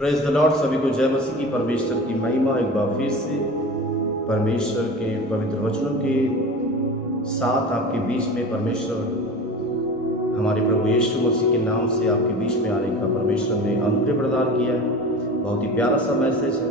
Praise the Lord. सभी को जय मसीह की। परमेश्वर की महिमा एक बार फिर से परमेश्वर के पवित्र वचनों के साथ आपके बीच में परमेश्वर हमारे प्रभु यीशु मसीह के नाम से आपके बीच में आने का परमेश्वर ने अनुग्रह प्रदान किया है। बहुत ही प्यारा सा मैसेज है,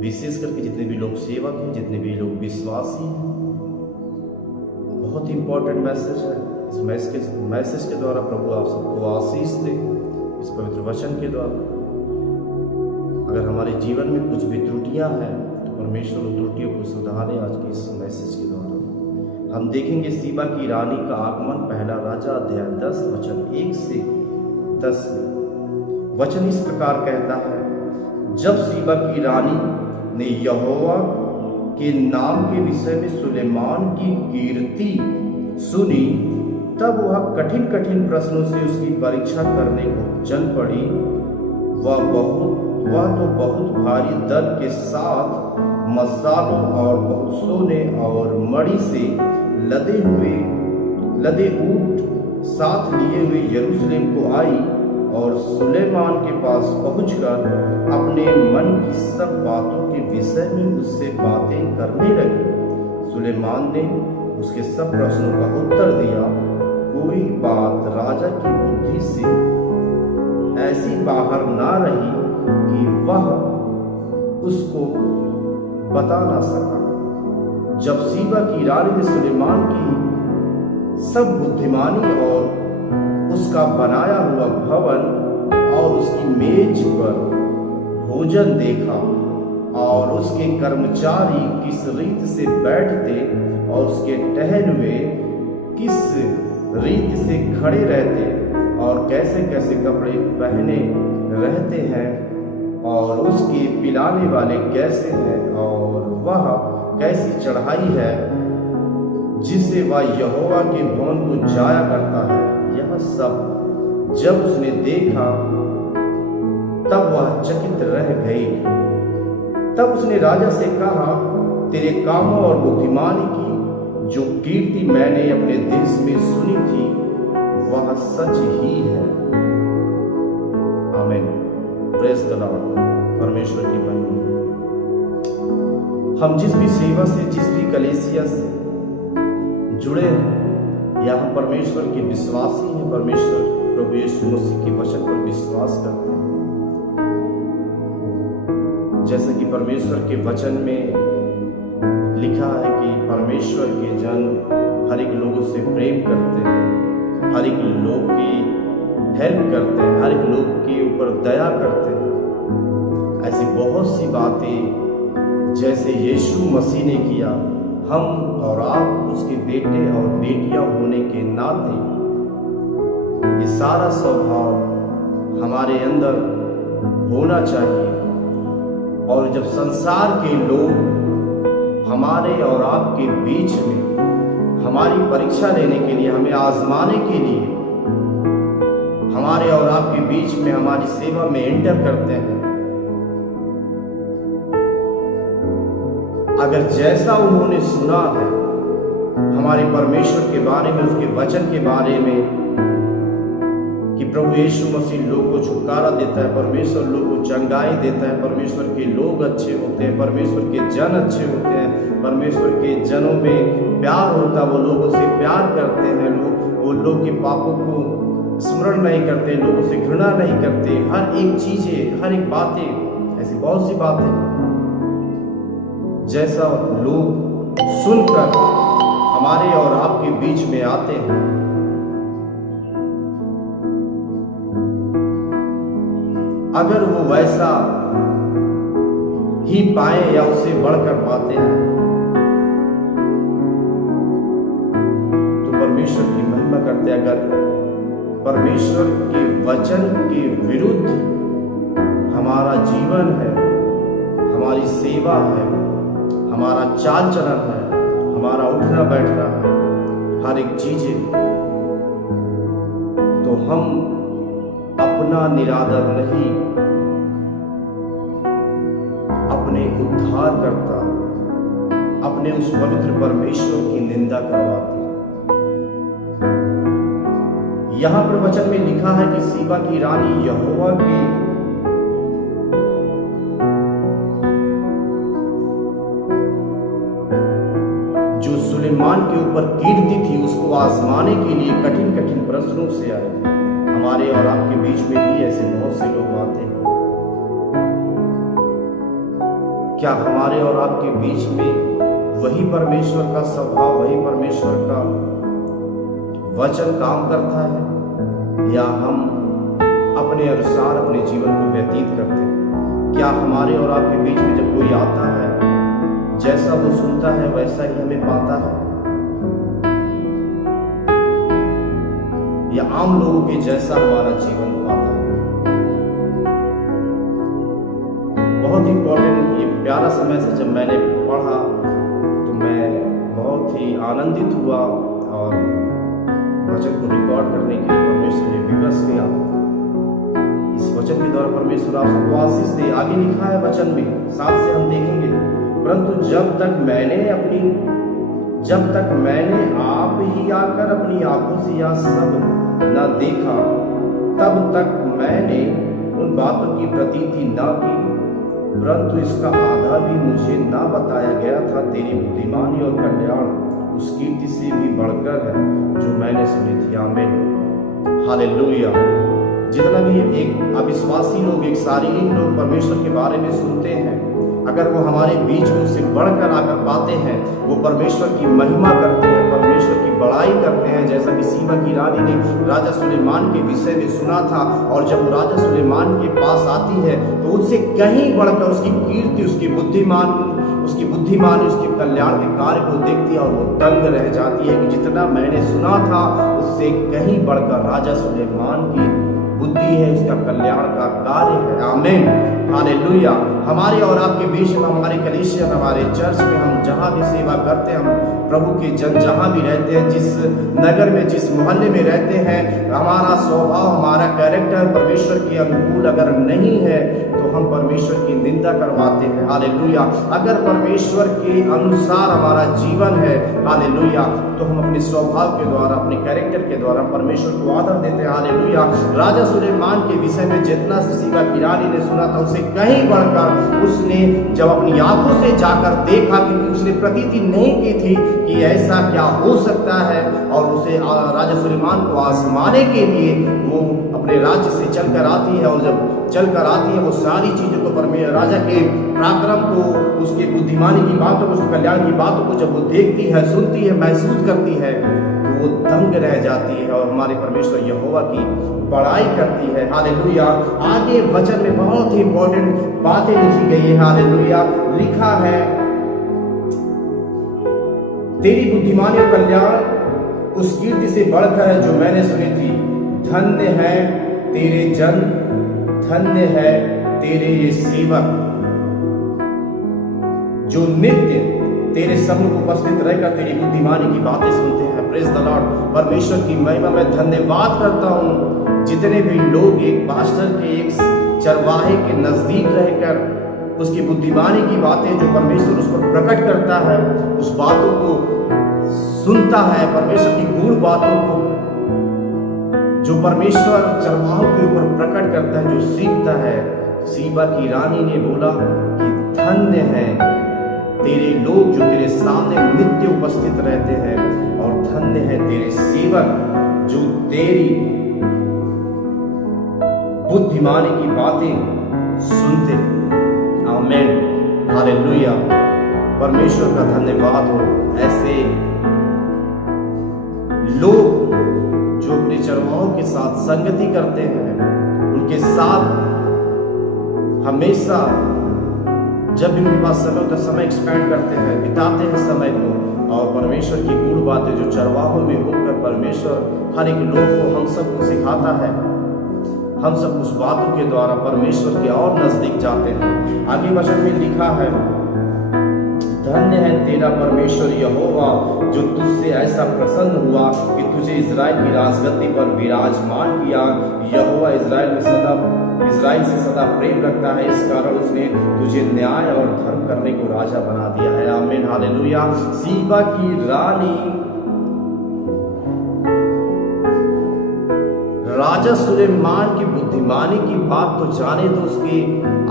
विशेष करके जितने भी लोग सेवक हैं, जितने भी लोग विश्वासी हैं, बहुत ही इम्पोर्टेंट मैसेज है। इस मैसेज के द्वारा प्रभु आप सबको आशीष दे, इस पवित्र वचन के द्वारा। अगर हमारे जीवन में कुछ भी त्रुटियां हैं तो परमेश्वर उन त्रुटियों को सुधारे। आज के इस मैसेज के द्वारा हम देखेंगे सीबा की रानी का आगमन, पहला राजा अध्याय 10 वचन 1 से 10 में। वचन इस प्रकार कहता है, जब सीबा की रानी ने यहोवा के नाम के विषय में सुलेमान की कीर्ति सुनी, तब वह कठिन कठिन प्रश्नों से उसकी परीक्षा करने को चल पड़ी। वह तो बहुत भारी दल के साथ मसालों और बहुत सोने और मणि से लदे ऊंट साथ लिए हुए यरूशलेम को आई और सुलेमान के पास पहुंचकर अपने मन की सब बातों के विषय में उससे बातें करने लगी। सुलेमान ने उसके सब प्रश्नों का उत्तर दिया। कोई बात राजा की बुद्धि से ऐसी बाहर ना रही कि वह उसको बता ना सका। जब सीबा की रानी ने सुलेमान की सब बुद्धिमानी और उसका बनाया हुआ भवन और उसकी मेज पर भोजन देखा और उसके कर्मचारी किस रीत से बैठते और उसके टहलुए किस रीत से खड़े रहते और कैसे कैसे कपड़े पहने रहते हैं और उसके पिलाने वाले कैसे हैं और वह कैसी चढ़ाई है जिसे वह यहोवा के भवन को जाया करता है। यह सब जब उसने देखा तब वह चकित रह गई। तब उसने राजा से कहा, तेरे कामों और बुद्धिमानी की जो कीर्ति मैंने अपने देश में सुनी थी वह सच ही है। आमीन। Praise the Lord. परमेश्वर की महिमा। हम जिस भी सेवा से, जिस भी कलीसिया से जुड़े हैं या हम परमेश्वर के विश्वासी हैं, परमेश्वर प्रभु यीशु मसीह के वचन पर विश्वास करते हैं। जैसे कि परमेश्वर के वचन में लिखा है कि परमेश्वर के जन हर एक लोगों से प्रेम करते हैं, हर एक लोग की हेल्प करते हैं, हर एक लोग के ऊपर दया करते हैं। ऐसी बहुत सी बातें जैसे यीशु मसीह ने किया, हम और आप उसके बेटे और बेटियां होने के नाते ये सारा स्वभाव हमारे अंदर होना चाहिए। और जब संसार के लोग हमारे और आपके बीच में हमारी परीक्षा लेने के लिए, हमें आजमाने के लिए हमारे और आपके बीच में हमारी सेवा में एंटर करते हैं, अगर जैसा उन्होंने सुना है हमारे परमेश्वर के बारे में, उसके वचन के बारे में कि प्रभु यीशु मसीह लोग को छुटकारा देता है, परमेश्वर लोग को चंगाई देता है, परमेश्वर के लोग अच्छे होते हैं, परमेश्वर के जन अच्छे होते हैं, परमेश्वर के जनों में प्यार होता है, वो लोगों से प्यार करते हैं, वो लोग के पापों को स्मरण नहीं करते, लोगों से घृणा नहीं करते, हर एक चीजें, हर एक बातें, ऐसी बहुत सी बातें जैसा लोग सुनकर हमारे और आपके बीच में आते हैं, अगर वो वैसा ही पाए या उससे बढ़कर पाते हैं तो परमेश्वर की महिमा करते हैं। अगर परमेश्वर के वचन के विरुद्ध हमारा जीवन है, हमारी सेवा है, हमारा चाल चलन है, हमारा उठना बैठना है, हर एक चीजें, तो हम अपना निरादर नहीं, अपने उद्धारकर्ता, अपने उस पवित्र परमेश्वर की निंदा करवाते हैं। यहां पर वचन में लिखा है कि सीबा की रानी यहोवा के सुलेमान के ऊपर कीर्ति थी, उसको आजमाने के लिए कठिन कठिन प्रश्नों से आए। हमारे और आपके बीच में भी ऐसे बहुत से लोग आते हैं। क्या हमारे और आपके बीच में वही परमेश्वर का स्वभाव, वही परमेश्वर का वचन काम करता है, या हम अपने अनुसार अपने जीवन को व्यतीत करते हैं? क्या हमारे और आपके बीच में जब कोई आता है, जैसा वो सुनता है वैसा ही हमें पाता है, या आम लोगों के जैसा हमारा जीवन पाता है? बहुत इंपॉर्टेंट, ये प्यारा समय से जब मैंने पढ़ा तो मैं बहुत ही आनंदित हुआ और वचन को रिकॉर्ड करने के लिए परमेश्वर ने विवश किया। इस वचन के द्वारा परमेश्वर आप सबको आशीष दे। आगे लिखा है वचन में, साथ से हम देखेंगे, परंतु जब तक मैंने आप ही आकर अपनी आंखों से यह सब न देखा, तब तक मैंने उन बातों की प्रतीति न की, परंतु इसका आधा भी मुझे न बताया गया था। तेरी बुद्धिमानी और कल्याण उस कीर्ति से भी बढ़कर है जो मैंने सुनी थी। आमीन, हालेलुया। जितना भी एक अविश्वासी लोग, एक शारीरिक लोग परमेश्वर के बारे में सुनते हैं, अगर वो हमारे बीच में उससे बढ़कर आकर पाते हैं, वो परमेश्वर की महिमा करते हैं, परमेश्वर की बड़ाई करते हैं। जैसा कि सीबा की रानी ने राजा सुलेमान के विषय में सुना था, और जब वो राजा सुलेमान के पास आती है तो उससे कहीं बढ़कर उसकी कीर्ति, उसकी बुद्धिमानी, उसके कल्याण के कार्य को देखती है और वो दंग रह जाती है कि जितना मैंने सुना था उससे कहीं बढ़कर राजा सुलेमान की बुद्धि है, उसका कल्याण का कार्य है। आमीन, हालेलुया। हमारे और आपके बीच में, हमारे कलीसिया में, हमारे चर्च में, हम जहाँ भी सेवा करते हैं, हम प्रभु के जन जहाँ भी रहते हैं, जिस नगर में, जिस मोहल्ले में रहते हैं, हमारा स्वभाव, हमारा कैरेक्टर परमेश्वर के अनुकूल अगर नहीं है तो हम परमेश्वर की निंदा करवाते हैं। हालेलुया। अगर परमेश्वर के अनुसार हमारा जीवन है, हालेलुया, तो हम अपने स्वभाव के द्वारा, अपने कैरेक्टर के द्वारा परमेश्वर को आदर देते हैं। हालेलुया। राजा सुलेमान के विषय में जितना सीबा की रानी ने सुना था, उससे कहीं बढ़कर उसने जब अपनी आंखों से जाकर देखा, क्योंकि उसने प्रतीति नहीं की थी कि ऐसा क्या हो सकता है, और उसे राजा सुलेमान को आजमाने के लिए वो अपने राज्य से चलकर आती है, और जब चलकर आती है वो सारी चीजों को, राजा के पराक्रम को, उसके बुद्धिमानी की बातों को, उसके कल्याण की बातों को जब वो देखती है, सुनती है, महसूस करती है, तो वो दंग रह जाती है और हमारे परमेश्वर यहोवा की बड़ाई करती है। हालेलुया। आगे वचन में बहुत ही इंपॉर्टेंट बातें लिखी गई है। हालेलुया। लिखा है, तेरी बुद्धिमानी और कल्याण उस कीर्ति से बढ़कर है जो मैंने सुनी थी। धन्य है तेरे जन, धन्य है तेरे ये सेवक जो नित्य तेरे सम्मुख उपस्थित रहकर तेरी बुद्धिमानी की बातें सुनते हैं। Praise the Lord. परमेश्वर की महिमा में धन्यवाद करता हूँ, जितने भी लोग एक पास्टर के, एक चरवाहे के नजदीक रहकर उसकी बुद्धिमानी की बातें जो परमेश्वर उस पर प्रकट करता है, उस बातों को सुनता है, परमेश्वर की गूढ़ बातों को जो परमेश्वर चरवाहों के ऊपर प्रकट करता है, जो सीखता है। सीबा की रानी ने बोला कि धन्य है तेरे लोग जो तेरे सामने नित्य उपस्थित रहते हैं, और धन्य है तेरे सेवक जो तेरी बुद्धिमानी की बातें सुनते हैं। आमीन, हालेलुया। परमेश्वर का धन्यवाद हो। ऐसे लोग जो अपने चरवाहों के साथ संगति करते हैं, उनके साथ हमेशा जब भी उनके पास समय होता है, समय एक्सपेंड करते हैं, बिताते हैं समय को, और परमेश्वर की गूढ़ बातें जो चरवाहों में होकर परमेश्वर हर एक लोग को, हम सबको सिखाता है। हम सब उस बातों के द्वारा परमेश्वर के और नजदीक जाते हैं। आगे वचन में लिखा है, धन्य है तेरा परमेश्वर यहोवा जो तुझसे ऐसा प्रसन्न हुआ कि तुझे इज़राइल की राजगद्दी पर विराजमान किया। यहोवा इज़राइल से सदा प्रेम रखता है, इस कारण उसने तुझे न्याय और धर्म करने को राजा बना दिया है। आमीन, हालेलुया। सीबा की रानी राजा सुलेमान की बुद्धिमानी की बात तो जाने दो, उसके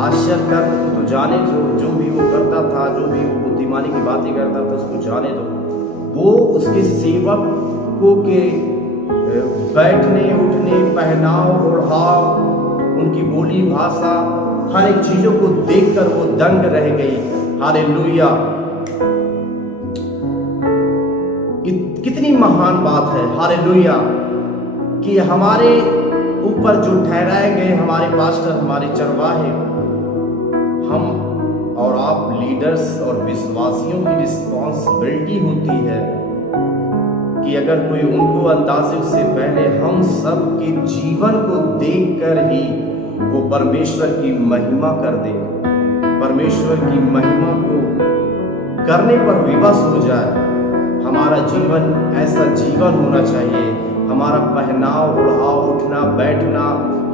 आश्चर्य कर्म को तो जाने, जो भी वो करता था, जो भी वो बुद्धिमानी की बातें करता था, उसको जाने दो। वो उसके सेवकों के बैठने उठने, पहनाव ओढ़ाव, उनकी बोली भाषा, हर एक चीजों को देखकर वो दंग रह गई। हालेलुया! कितनी महान बात है, हालेलुया, कि हमारे ऊपर जो ठहराए गए हमारे पास्टर, हमारे चरवाहे, हम और आप लीडर्स और विश्वासियों की रिस्पॉन्सिबिलिटी होती है कि अगर कोई उनको अंदाजे से पहले हम सब के जीवन को देखकर ही वो परमेश्वर की महिमा कर दे, परमेश्वर की महिमा को करने पर विवश हो जाए। हमारा जीवन ऐसा जीवन होना चाहिए, हमारा पहनाव ओढ़ाव, उठना बैठना,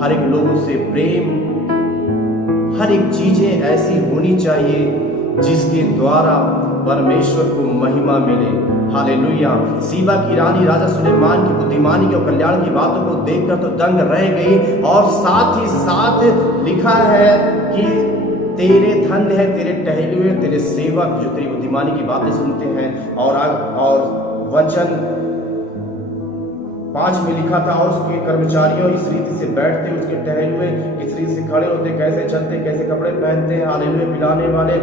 हर एक लोगों से प्रेम, हर एक चीजें ऐसी होनी चाहिए जिसके द्वारा परमेश्वर को महिमा मिले। हालेलुया! सीबा की रानी राजा सुलेमान की बुद्धिमानी और कल्याण की बातों को देखकर तो दंग रह गई, और साथ ही साथ लिखा है कि तेरे धन्य है तेरे टहलुए हुए तेरे सेवक जो तेरी बुद्धिमानी की बातें सुनते हैं। और वचन 5 में लिखा था, और उसके कर्मचारियों इस रीति से बैठते, उसके टहलुए हुए इस रीति से खड़े होते, कैसे चलते, कैसे कपड़े पहनते हैं। हालेलुया! पिलाने वाले,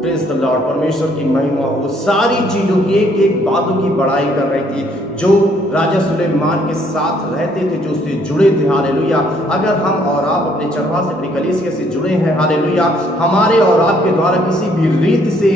प्रेज द लॉर्ड, परमेश्वर की महिमा हो। सारी चीजों की एक एक बातों की बड़ाई कर रही थी जो राजा सुलेमान के साथ रहते थे, जो उससे जुड़े थे। हालेलुया! अगर हम और आप अपने चरवाह से, अपनी कलीसिया से जुड़े हैं, हालेलुया, हमारे और आपके द्वारा किसी भी रीत से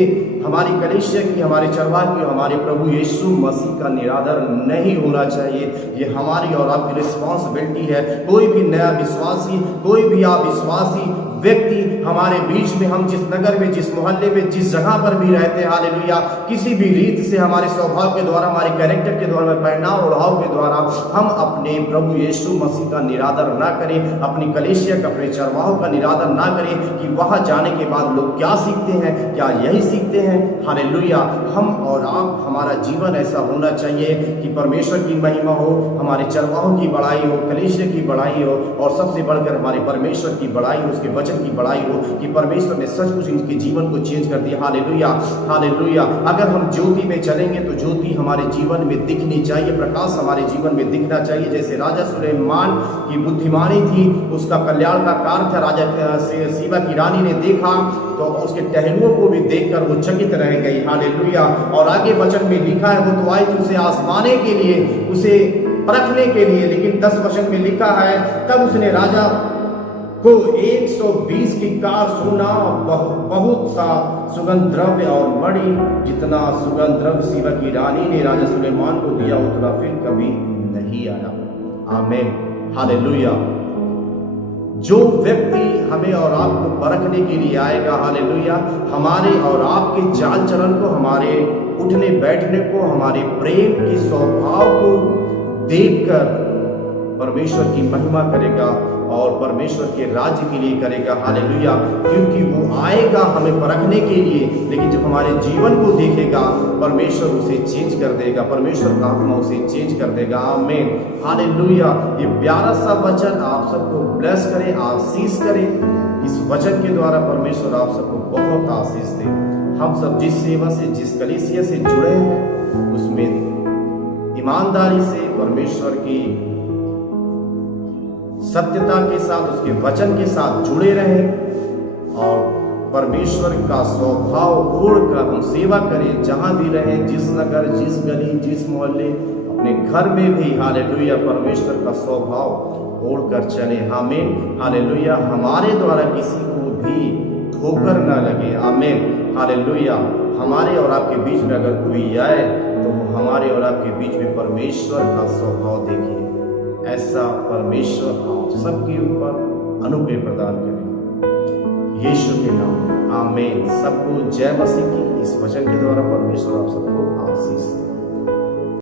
हमारी कलीसिया की, हमारे चरवाह की, हमारे प्रभु यीशु मसीह का निरादर नहीं होना चाहिए। ये हमारी और आपकी रिस्पॉन्सिबिलिटी है। कोई भी नया विश्वासी, कोई भी अविश्वासी व्यक्ति हमारे बीच में, हम जिस नगर में, जिस मोहल्ले में, जिस जगह पर भी रहते हैं, हालेलुया, किसी भी रीत से हमारे स्वभाव के द्वारा, हमारे कैरेक्टर के द्वारा, पहनाव ओढ़ाव के द्वारा हम अपने प्रभु यीशु मसीह का निरादर ना करें, अपनी कलीसिया का, अपने चरवाहों का निरादर ना करें कि वहां जाने के बाद लोग क्या सीखते हैं, क्या यही सीखते हैं। हालेलुया! हम और आप, हमारा जीवन ऐसा होना चाहिए कि परमेश्वर की महिमा हो, हमारे चरवाहों की बड़ाई हो, कलीसिया की बड़ाई हो, और सबसे बढ़कर हमारे परमेश्वर की बड़ाई हो, उसके वचन की बड़ाई हो कि परमेश्वर ने सचमुच इनके जीवन को चेंज कर दिया। हालेलुया! हालेलुया! अगर हम ज्योति में चलेंगे तो ज्योति हमारे जीवन में दिखनी चाहिए, प्रकाश हमारे जीवन में दिखना चाहिए। जैसे राजा सुलेमान की बुद्धिमानी थी, उसका कल्याण का कार्य था, राजा सीबा की रानी ने देखा तो उसके टहलुओं को भी देखकर वो चकित रह गई। हालेलुया! और आगे वचन में लिखा है, वो तो आई थी उसे आजमाने के लिए, उसे परखने के लिए, लेकिन 10 वचन में लिखा है, तब उसने राजा को 120 की कार सोना, बहुत सा सुगंध द्रव्य और मणि, जितना सुगंध द्रव्य सीबा की रानी ने राजा सुलेमान को दिया उतना फिर कभी नहीं आया। आमीन, हालेलुया। जो व्यक्ति हमें और आपको परखने के लिए आएगा, हालेलुया, हमारे और आपके चाल चलन को, हमारे उठने बैठने को, हमारे प्रेम के स्वभाव को देखकर परमेश्वर की महिमा करेगा और परमेश्वर के राज्य के लिए करेगा। हालेलुया! क्योंकि वो आएगा हमें परखने के लिए, लेकिन जब हमारे जीवन को देखेगा परमेश्वर उसे चेंज कर देगा, परमेश्वर का आत्मा उसे चेंज कर देगा। आमीन, हालेलुया। ये प्यारा सा वचन आप सबको ब्लेस करे, आशीष करे। इस वचन के द्वारा परमेश्वर आप सबको बहुत आशीष दे। हम सब जिस सेवा से, जिस कलीसिया से जुड़े हैं, उसमें ईमानदारी से परमेश्वर की सत्यता के साथ, उसके वचन के साथ जुड़े रहें और परमेश्वर का स्वभाव ओढ़कर हम सेवा करें। जहां भी रहें, जिस नगर, जिस गली, जिस मोहल्ले, अपने घर में भी, हालेलुया, परमेश्वर का स्वभाव ओढ़कर चले। आमीन, हालेलुया। हमारे द्वारा किसी को भी ठोकर न लगे। आमीन, हालेलुया। हमारे और आपके बीच में अगर कोई आए तो वो हमारे और आपके बीच में परमेश्वर का स्वभाव देखे। ऐसा परमेश्वर आप सबके ऊपर अनुग्रह प्रदान करें, यीशु के नाम में। आमीन। सबको जय मसीह की। इस वचन के द्वारा परमेश्वर आप सबको आशीष दे।